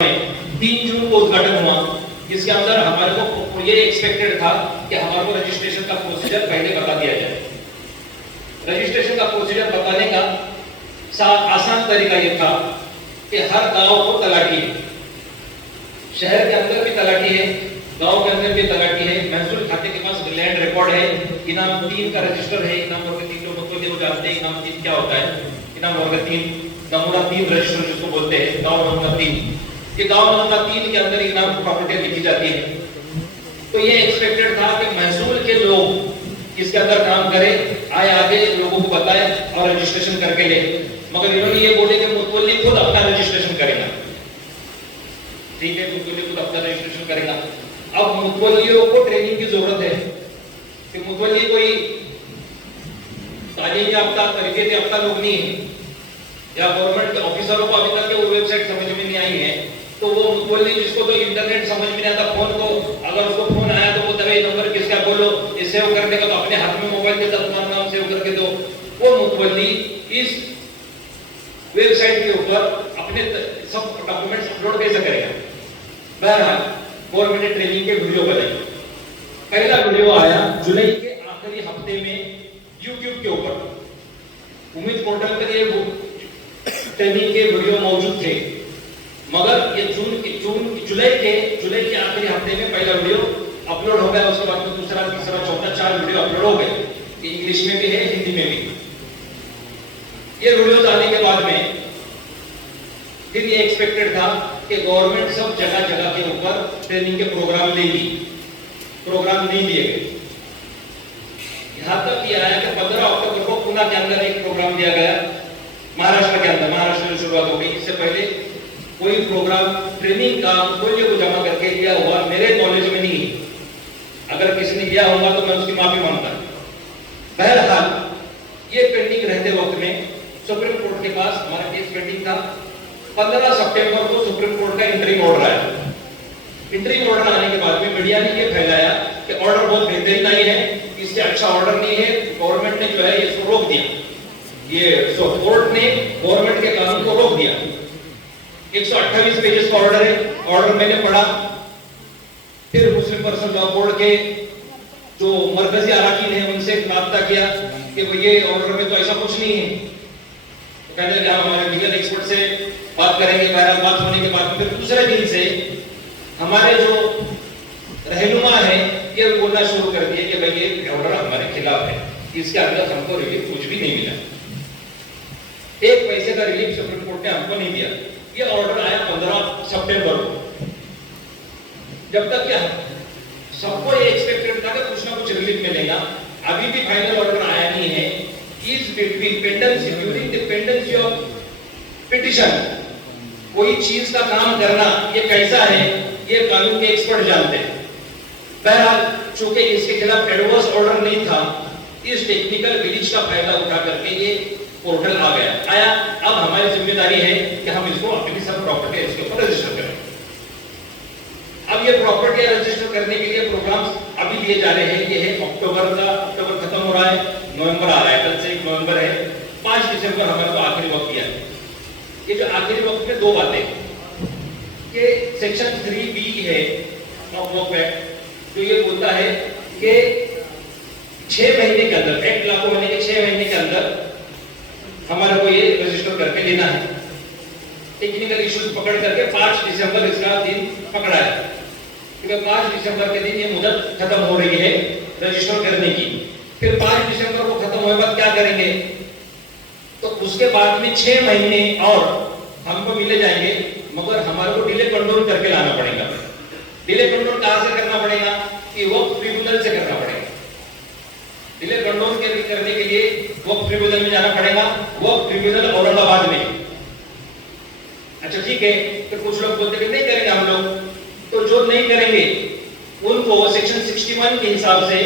3 जून को उद्घाटन हुआ। इसके अंदर हमारे को ये एक्सपेक्टेड था कि हमारे को रजिस्ट्रेशन का प्रोसीजर पहले बता दिया जाए। रजिस्ट्रेशन का प्रोसीजर बताने का आसान तरीका ये था कि हर गांव को तलाटी है, शहर के अंदर भी तलाटी है, गांव के अंदर भी तलाटी है, महसूल खाते के पास लैंड रिकॉर्ड है, इनाम 3 का रजिस्टर है। इनाम वर्ग 3 लोगों को जानते हैं इनाम 3 क्या होता है। इनाम वर्ग 3 नमूना 3 रजिस्टर जिसको बोलते हैं, गांव नमूना 3। ये गांव नमूना 3 के अंदर इनाम प्रॉपर्टी लिखी जाती है। तो ये एक्सपेक्टेड था कि महसूल के लोग इसके अंदर काम करें, आए आगे लोगों को बताए और रजिस्ट्रेशन करके ले। मगर इन्होंने ये बोले कि मुतवल्ली खुद अपना रजिस्ट्रेशन करेगा। ठीक है, मुतवल्ली खुद अपना रजिस्ट्रेशन करेगा। अब मुतवल्लियों को ट्रेनिंग की जरूरत है कि मुतवल्ली कोई तालीम याफ्ता तरीके याफ्ता लोग नहीं है, या गवर्नमेंट के ऑफिसरों को अभी तक वो वेबसाइट समझ में नहीं आई है। तो वो मुतवल्ली जिसको तो इंटरनेट समझ में नहीं आता, फोन को अगर उसको फोन आया तो वो दवाई नंबर किसका बोलो, ये सेव करने का तो अपने हाथ में मोबाइल के साथ तुम्हारा नाम सेव करके दो। वो मुतवल्ली इस वेबसाइट के ऊपर अपने सब डॉक्यूमेंट्स अपलोड कैसे करेगा। बहरहाल गवर्नमेंट ने ट्रेनिंग के वीडियो बनाए। पहला वीडियो आया जुलाई के आखिरी हफ्ते में यूट्यूब के ऊपर। उम्मीद पोर्टल पर ये ट्रेनिंग के वीडियो मौजूद थे, मगर ये जुलाई के आखिरी हफ्ते में पहला वीडियो अपलोड हो गया। उसके बाद में दूसरा, तीसरा, चौथा 4 वीडियो अपलोड हो गए। इंग्लिश में भी है, हिंदी में भी। ये वीडियोस आने के बाद में फिर ये एक्सपेक्टेड था कि गवर्नमेंट सब जगह के ऊपर ट्रेनिंग के प्रोग्राम देगी। प्रोग्राम नहीं दिए गए। यहाँ तक किया है कि 15 अक्टूबर को पुणे के अंदर एक प्रोग्राम दिया गया, महाराष्ट्र के अंदर। महाराष्ट्र में शुरुआत हो गई। इससे पहले कोई प्रोग्राम ट्रेनिंग का मूल्य को जमा करके दिया हुआ मेरे नॉलेज में नहीं है। अगर किसी ने दिया होगा तो मैं उसकी माफी मांगता हूं। बहरहाल ये पेंडिंग रहते वक्त में सुप्रीम कोर्ट के पास हमारा केस पेंडिंग था। 15 सितंबर को सुप्रीम कोर्ट का इंटरिम ऑर्डर आया। इंटरिम ऑर्डर आने के बाद में मीडिया ने ये फैलाया कि ऑर्डर बहुत बेहतरीन नहीं है, इससे अच्छा ऑर्डर नहीं है, गवर्नमेंट ने जो है इसको रोक दिया। ये कोर्ट ने गवर्नमेंट के कानून को रोक दिया। 128 पेजेस का ऑर्डर है। ऑर्डर मैंने पढ़ा, फिर मुस्लिम पर्सनल लॉ बोर्ड के जो मरकजी अराकीन है उनसे राब्ता किया कि ये ऑर्डर में तो ऐसा कुछ नहीं है। तो कहते हैं हमारे लीगल एक्सपर्ट से बात करेंगे। बहरहाल बात होने के बाद फिर दूसरे दिन से हमारे जो रहनुमा है ये बोलना शुरू कर दिए कि भाई ये ऑर्डर हमारे खिलाफ है, इसके अंदर हमको रिलीफ कुछ भी नहीं मिला, एक पैसे का रिलीफ सुप्रीम कोर्ट ने हमको नहीं दिया। ये ऑर्डर आया 15 सितंबर को। जब तक क्या सबको ये एक्सपेक्टेड था कि कुछ ना कुछ रिलीफ मिलेगा, अभी भी फाइनल ऑर्डर आया नहीं है। इस between pendency, during the pendency of petition, कोई चीज का काम करना ये कैसा है ये कानून के एक्सपर्ट जानते हैं। बहरहाल चूंकि इसके खिलाफ एडवर्स ऑर्डर नहीं था, इस टेक्निकल विलिज का फायदा उठा करके ये पोर्टल आ गया आया। अब हमारी जिम्मेदारी है कि हम इसको अपनी सब प्रॉपर्टी इसके ऊपर रजिस्टर करें। अब ये प्रॉपर्टी रजिस्टर करने के लिए प्रोग्राम्स अभी लिए जा रहे हैं। ये है अक्टूबर खत्म हो रहा है, नवंबर आ रहा है, कल से 1 नवंबर है। 5 दिसंबर हमारे को आखिरी वक्त दिया है। ये जो आखिरी वक्त में 2 बातें कि सेक्शन 3B है ऑफ वर्क एक्ट, जो ये बोलता है कि 6 महीने के अंदर, एक्ट लागू होने के 6 महीने के अंदर हमारे को ये रजिस्टर करके लेना है। टेक्निकल इश्यूज पकड़ करके 5 दिसंबर इसका दिन पकड़ा है, क्योंकि 5 दिसंबर के दिन ये मुदत खत्म हो रही है रजिस्टर करने की। फिर 5 दिसंबर को खत्म होने के बाद क्या करेंगे, तो उसके बाद में 6 महीने और हमको मिले जाएंगे, मगर हमारे को डिले कंट्रोल करके लाना पड़ेगा। डिले कंट्रोल कहां से करना पड़ेगा, कि वक्त ट्रिब्यूनल से करना पड़ेगा। डिले कंट्रोल करने के लिए वक्त ट्रिब्यूनल में जाना पड़ेगा। वक्त ट्रिब्यूनल औरंगाबाद में। अच्छा ठीक है, तो कुछ लोग बोलते हैं नहीं करेंगे हम लोग, तो जो नहीं करेंगे उनको सेक्शन 61 के हिसाब से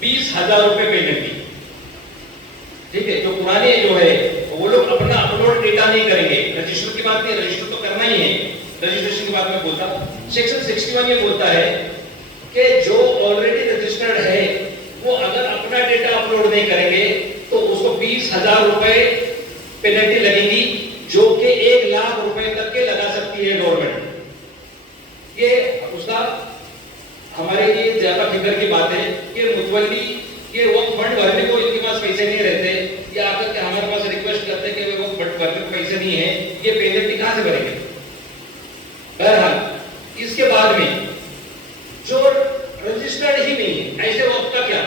20,000 रुपए पेनल्टी दी। ठीक है, जो पुराने जो है वो लोग अपना अपलोड डेटा नहीं करेंगे। रजिस्टर की बात नहीं, रजिस्टर तो करना ही है, रजिस्ट्रेशन की बात में बोलता। सेक्शन 61 ये बोलता है कि जो ऑलरेडी रजिस्टर्ड है वो अगर अपना डेटा अपलोड नहीं करेंगे तो उसको 20,000 रुपए पेनल्टी लगेगी, जो कि 1 लाख रुपए तक के लगा सकती है गवर्नमेंट। ये उसका हमारे लिए ज्यादा फिक्र की बात है कि मुतवल्ली ये वो फंड भरने को इनके पास पैसे नहीं रहते, या आकर के हमारे पास रिक्वेस्ट करते हैं कि वो फंड भरने को पैसे नहीं है, ये पेनल्टी कहां से भरेंगे। बहरहाल इसके बाद में जो रजिस्टर्ड ही नहीं है ऐसे वक्त का क्या,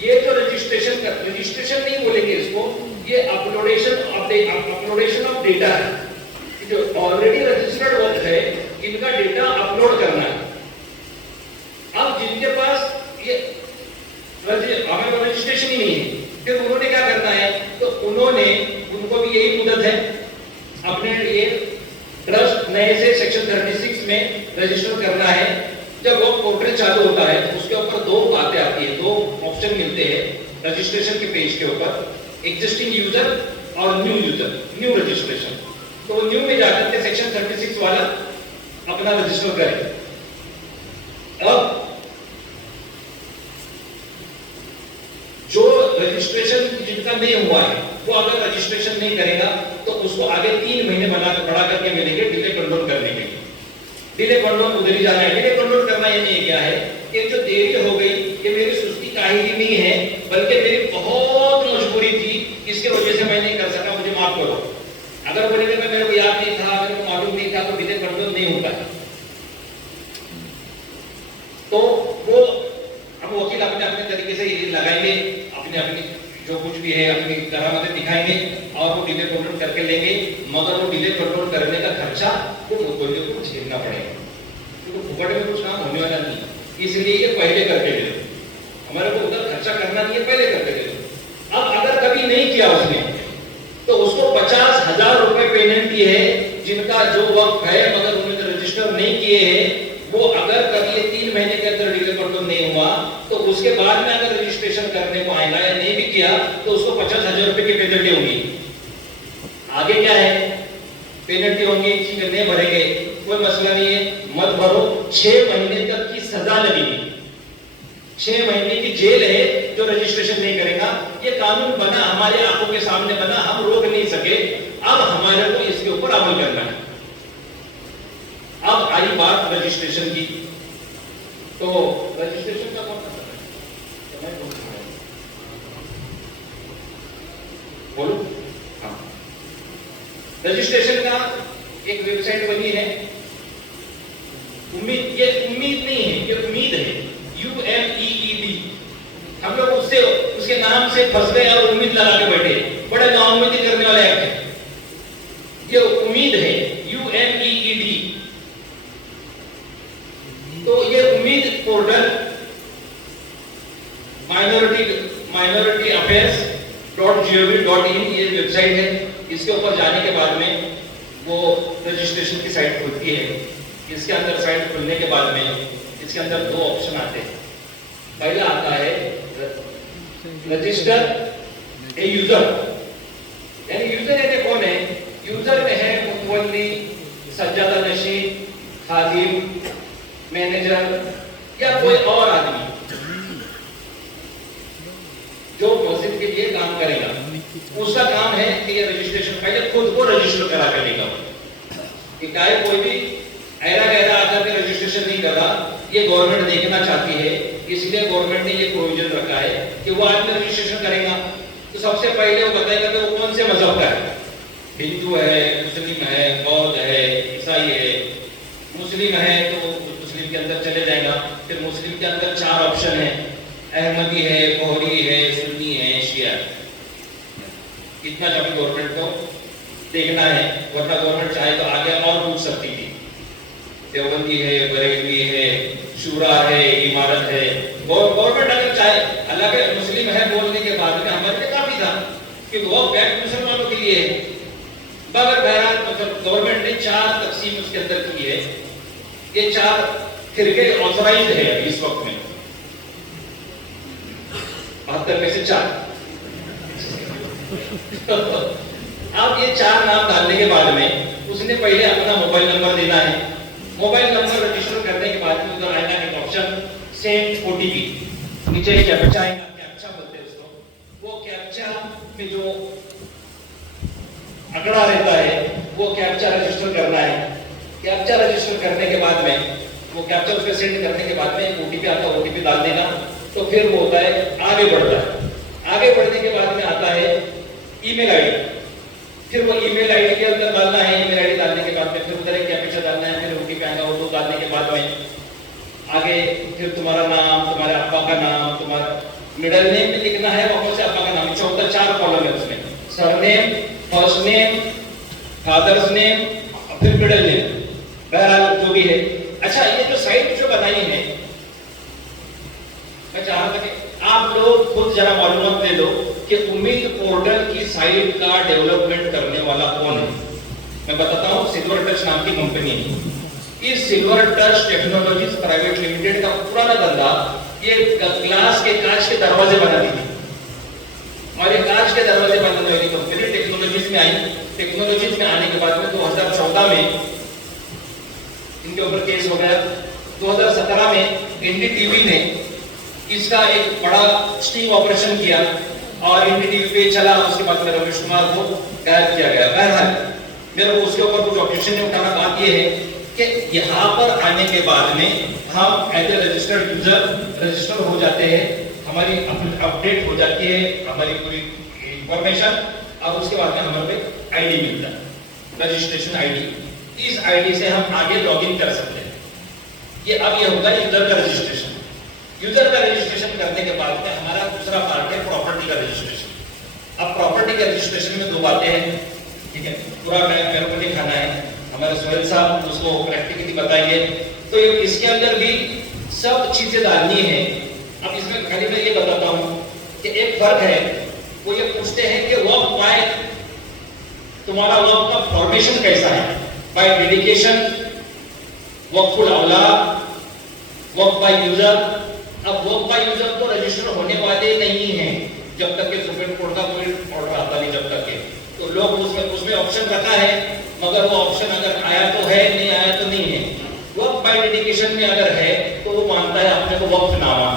ये जो रजिस्ट्रेशन नहीं बोलेंगे इसको, ये अपलोडेशन ऑफ डेटा है। जो ऑलरेडी रजिस्टर्ड वर्क है इनका डेटा अपलोड करना है। अब जिनके पास ये हमारे रजिस्ट्रेशन ही नहीं है, फिर उन्होंने क्या करना है, तो उनको भी यही मुद्दत है अपने ये ट्रस्ट नए से सेक्शन 36 में रजिस्टर करना है। जब वो पोर्टल चालू होता है तो उसके ऊपर दो बातें आती है, दो ऑप्शन मिलते हैं रजिस्ट्रेशन के पेज के ऊपर, एग्जिस्टिंग यूजर और न्यू यूजर, न्यू रजिस्ट्रेशन। तो न्यू में जाकर के सेक्शन 36 वाला अपना रजिस्टर करें। अब जो रजिस्ट्रेशन जिनका नहीं हुआ है वो अगर रजिस्ट्रेशन नहीं करेगा तो उसको आगे 3 महीने बढ़ा करके मिलेंगे डिले कंट्रोल करने के लिए। डिले कंट्रोल उधर ही जाना है। डिले कंट्रोल करना ये नहीं क्या है कि जो देरी हो गई ये मेरी सुस्ती काहिली नहीं है, बल्कि मेरी बहुत मजबूरी थी, इसके वजह से मैं नहीं कर सका, मुझे माफ करो। अगर बोलेंगे मैं मेरे को याद नहीं था, मेरे को मालूम नहीं था, तो डिले कंट्रोल नहीं होता है। तो वो अब वकील अपने अपने तरीके से ये लगाएंगे, अपने अपनी जो कुछ भी है अपनी करामतें दिखाएंगे और वो डिले कंट्रोल करके लेंगे, मगर वो डिले कंट्रोल करने का खर्चा वो मुतवल्ली को झेलना पड़ेगा, क्योंकि फुकट में कुछ काम होने वाला नहीं। इसलिए ये पहले करके दे दो, हमारे को उधर खर्चा करना नहीं है, पहले करके दे दो। अब अगर कभी नहीं किया उसने तो उसको 50,000 रुपए पेनल्टी है। जिनका जो वक्त है मगर उन्होंने रजिस्टर नहीं किए हैं, वो अगर कभी 3 महीने के अंदर डिले कंट्रोल नहीं हुआ तो उसके बाद में अगर रजिस्ट्रेशन करने को आएगा या नहीं भी किया तो उसको 50,000 रुपए की पेनल्टी होगी। आगे क्या है, पेनल्टी होगी, ठीक है नहीं भरेंगे कोई मसला नहीं है, मत भरो, 6 महीने तक की सजा लगेगी, 6 महीने की जेल है जो रजिस्ट्रेशन नहीं करेगा। ये कानून बना हमारे आंखों के सामने बना, हम रोक नहीं सके, अब हमारे को इसके ऊपर अमल करना है। अब आई बात रजिस्ट्रेशन की, तो रजिस्ट्रेशन का कौन सा बोलो? हाँ, रजिस्ट्रेशन का एक वेबसाइट बनी है, उम्मीद, ये उम्मीद नहीं है, ये उम्मीद है, UMEED। हम लोग उससे उसके नाम से फंस गए और उम्मीद लगा के बैठे, बड़ा नाउम्मीदी करने वाला एक्ट है। ये उम्मीद है, UMEED। तो ये उम्मीद पोर्टल माइनॉरिटी अफेयर्स.gov.in ये वेबसाइट है। इसके ऊपर जाने के बाद में वो रजिस्ट्रेशन की साइट खुलती है। इसके अंदर साइट खुलने के बाद में इसके अंदर 2 ऑप्शन आते हैं। पहला आता है रजिस्टर ए यूजर, यानी यूजर यानी कौन है, यूजर में है मुतवल्ली, सज्जादा नशी, खादिम, मैनेजर या कोई और आदमी जो मस्जिद के लिए काम करेगा। उसका काम है कि ये रजिस्ट्रेशन पहले खुद को रजिस्टर करा कर लेगा। कि काहे कोई भी ऐरा गैरा आकर के रजिस्ट्रेशन नहीं कर रहा, ये गवर्नमेंट देखना चाहती है, इसलिए गवर्नमेंट ने ये प्रोविजन रखा है कि वो आदमी रजिस्ट्रेशन करेगा तो सबसे पहले वो बताएगा कि वो कौन से मजहब का है, हिंदू है, मुस्लिम है, बौद्ध है, ईसाई है। मुस्लिम है तो मुस्लिम के अंदर चले जाएगा, फिर मुस्लिम के अंदर 4 ऑप्शन है, अहमदी है, कोहरी है, सुन्नी है, शिया। इतना जब गवर्नमेंट को देखना है, वरना गवर्नमेंट चाहे तो आगे और पूछ सकती थी, देवबंदी है, बरेलवी है, शूरा है, इमारत है। गवर्नमेंट अगर चाहे, हालांकि मुस्लिम है बोलने के बाद में हमारे लिए काफी था कि वो बैक मुसलमानों के लिए है, मगर बहरहाल मतलब गवर्नमेंट ने 4 तकसीम उसके अंदर की है। ये 4 फिरके ऑथराइज्ड है इस वक्त में, 72 में से 4। अब ये 4 नाम डालने के बाद में उसने पहले अपना मोबाइल नंबर देना है। मोबाइल नंबर रजिस्टर करने के बाद में उधर आएगा एक ऑप्शन सेंड OTP, नीचे कैप्चा आएगा, कैप्चा बोलते हैं उसको। वो कैप्चा में जो आंकड़ा रहता है वो कैप्चा रजिस्टर करना है। कैप्चा रजिस्टर करने के बाद में वो कैप्चा उसके सेंड करने के बाद में एक ओटीपी आता है, ओटीपी डाल देना, तो फिर वो होता है आगे बढ़ता है। आगे बढ़ने के बाद में आता है ईमेल आईडी, फिर वो ईमेल आईडी के अंदर डालना है। ईमेल आईडी डालने के बाद में फिर उधर एक कैप्चा डालना है, फिर ओटीपी आएगा, वो डालने के बाद में आगे फिर तुम्हारा नाम, तुम्हारे अब्बा का नाम, तुम्हारा मिडिल नेम भी लिखना है, वापस से अब्बा का नाम, 4 कॉलम है उसमें, surname, first name, father's name, फिर मिडिल नेम, बहरहाल जो भी है। अच्छा, ये जो साइट जो बनाई है, मैं चाह रहा था कि आप लोग खुद जरा मालूमात दे दो कि उम्मीद पोर्टल की साइट का डेवलपमेंट करने वाला कौन है। मैं बताता हूँ, सिल्वर टच नाम की कंपनी है। इस silver touch technologies private limited का पुराना धंधा ये ग्लास के कांच के दरवाजे बनाती थी। हमारे कांच के दरवाजे बनाने वाली कंपनी टेक्नोलॉजीज में आई। टेक्नोलॉजीज में आने के बाद में 2014 में इनके ऊपर केस हो गया। 2017 में एनडीटीवी ने इसका एक बड़ा स्टिंग ऑपरेशन किया और एनडीटीवी पे चला। उसके बाद में रमेश कुमार को गायब किया गया। बहरहाल मेरे को उसके ऊपर कुछ ऑब्जेक्शन नहीं उठाना। बात यह है कि यहाँ पर आने के बाद में हम as a registered user register हो जाते हैं, हमारी अपडेट हो जाती है हमारी पूरी इंफॉर्मेशन, और उसके बाद में हमारे आईडी मिलता है, रजिस्ट्रेशन आईडी। इस आईडी से हम आगे लॉगिन कर सकते हैं। ये अब ये होगा यूजर का रजिस्ट्रेशन। यूजर का रजिस्ट्रेशन करने के बाद में हमारा दूसरा पार्ट है प्रॉपर्टी का रजिस्ट्रेशन। अब प्रॉपर्टी के रजिस्ट्रेशन में दो बातें हैं, ठीक है, पूरा मेरे को दिखाना है, हमारे सोहेल साहब उसको प्रैक्टिकली बताएंगे। तो इसके अंदर भी सब चीजें डालनी है। अब इसमें खाली मैं ये बताता हूँ कि एक फर्क है, वो ये पूछते हैं कि वर्क बाय, तुम्हारा वर्क का फॉर्मेशन कैसा है, बाय डेडिकेशन, वर्कफुल औलाद, वर्क बाय यूजर। अब वर्क बाय यूजर तो रजिस्टर होने वाले नहीं है जब तक के सुप्रीम कोर्ट का कोई ऑर्डर आता नहीं, जब तक के, तो लोग उसमें ऑप्शन रखा है, मगर वो ऑप्शन अगर आया तो है, नहीं आया तो नहीं है। वर्क बाय डेडिकेशन में अगर है तो वो मानता है अपने को वक्फनामा।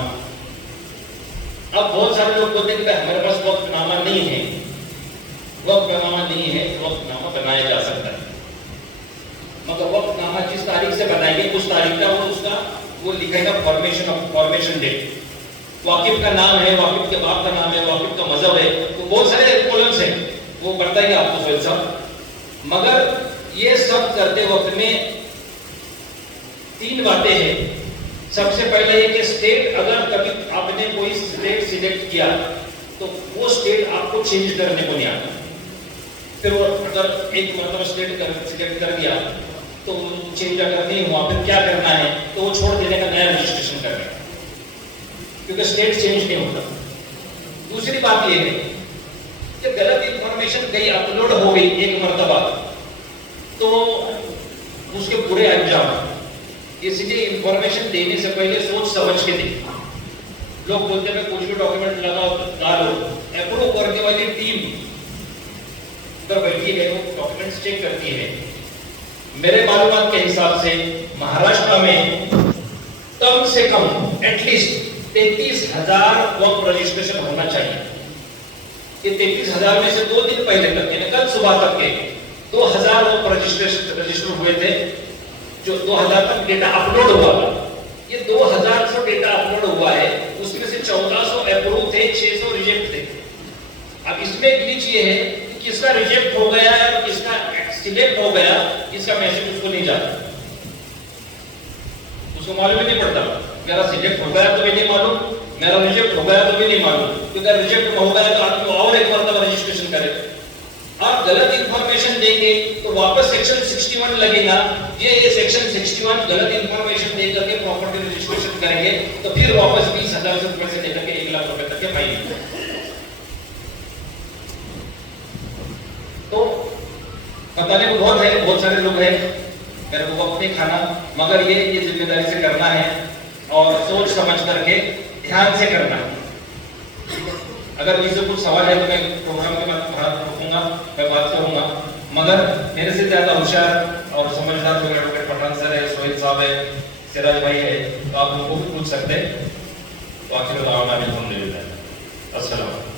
अब बहुत सारे लोग बोलते हैं कि हमारे पास वक्फनामा नहीं है। वक्फनामा नहीं है, वक्फनामा बनाया जा सकता है, मगर वक्फनामा जिस तारीख से बनाएंगे उस तारीख का वो उसका वो लिखेगा फॉर्मेशन डेट। वाकिफ का नाम है, वाकिफ के बाप का नाम है, वाकिफ का मजहब है, तो बहुत सारे कॉलम्स हैं, वो बताएंगे आपको सोहेल साहब। मगर ये सब करते वक्त में 3 बातें हैं। सबसे पहले है कि स्टेट, अगर कभी आपने कोई स्टेट सिलेक्ट किया तो वो स्टेट आपको चेंज करने को नहीं आता। फिर वो अगर एक मतलब स्टेट सिलेक्ट कर दिया तो चेंज अगर नहीं हुआ, फिर क्या करना है, तो वो छोड़ देने का, नया रजिस्ट्रेशन करने का, क्योंकि स्टेट चेंज नहीं होता। दूसरी बात ये है कि गलत इंफॉर्मेशन कहीं अपलोड हो गई एक मर्तबा तो उसके बुरे अंजाम, इसलिए इंफॉर्मेशन देने से पहले सोच समझ के दे। लोग बोलते हैं कुछ भी डॉक्यूमेंट लगाओ डालो, अप्रूव करने वाली टीम उधर बैठी है, वो डॉक्यूमेंट्स चेक करती है। मेरे मालूमात के हिसाब से महाराष्ट्र में कम से कम एटलीस्ट 33,000 वर्क रजिस्ट्रेशन होना चाहिए। ये 33,000 में से 2 दिन पहले तक, यानी कल सुबह तक के 2,000 वर्क रजिस्टर हुए थे, जो 2,000 तक डेटा अपलोड हुआ था। ये 2,000 जो डेटा अपलोड हुआ है उसमें से 1400 अप्रूव थे, 600 रिजेक्ट थे। अब इसमें ग्लिच ये है कि किसका रिजेक्ट हो गया है और किसका सिलेक्ट हो गया, इसका मैसेज उसको नहीं जाता, उसको मालूम ही नहीं पड़ता। मेरा सिलेक्ट हो गया तो भी नहीं मालूम, मेरा रिजेक्ट हो गया तो भी नहीं मालूम, क्योंकि रिजेक्ट हो गया तो आदमी और एक बार रजिस्ट्रेशन करे। आप गलत इंफॉर्मेशन देंगे तो वापस सेक्शन 61 लगेगा। ये सेक्शन 61 गलत इंफॉर्मेशन दे करके प्रॉपर्टी रजिस्ट्रेशन करेंगे तो फिर वापस 20,000 रुपए से लेकर के 1 लाख रुपए तक के फाइन। तो बताने को बहुत है, बहुत सारे लोग हैं, मेरे को वक्त नहीं खाना, मगर ये जिम्मेदारी से करना है और सोच समझ करके ध्यान से करना है। अगर किसी कुछ सवाल है तो मैं प्रोग्राम के बाद रुकूंगा, मैं बात करूंगा, मगर मेरे से ज्यादा होशियार और समझदार जो एडवोकेट पठान सर है, सोहेल साहब है, सिराज भाई है, तो आप लोगों को भी पूछ सकते हैं। तो आखिर अस्सलाम।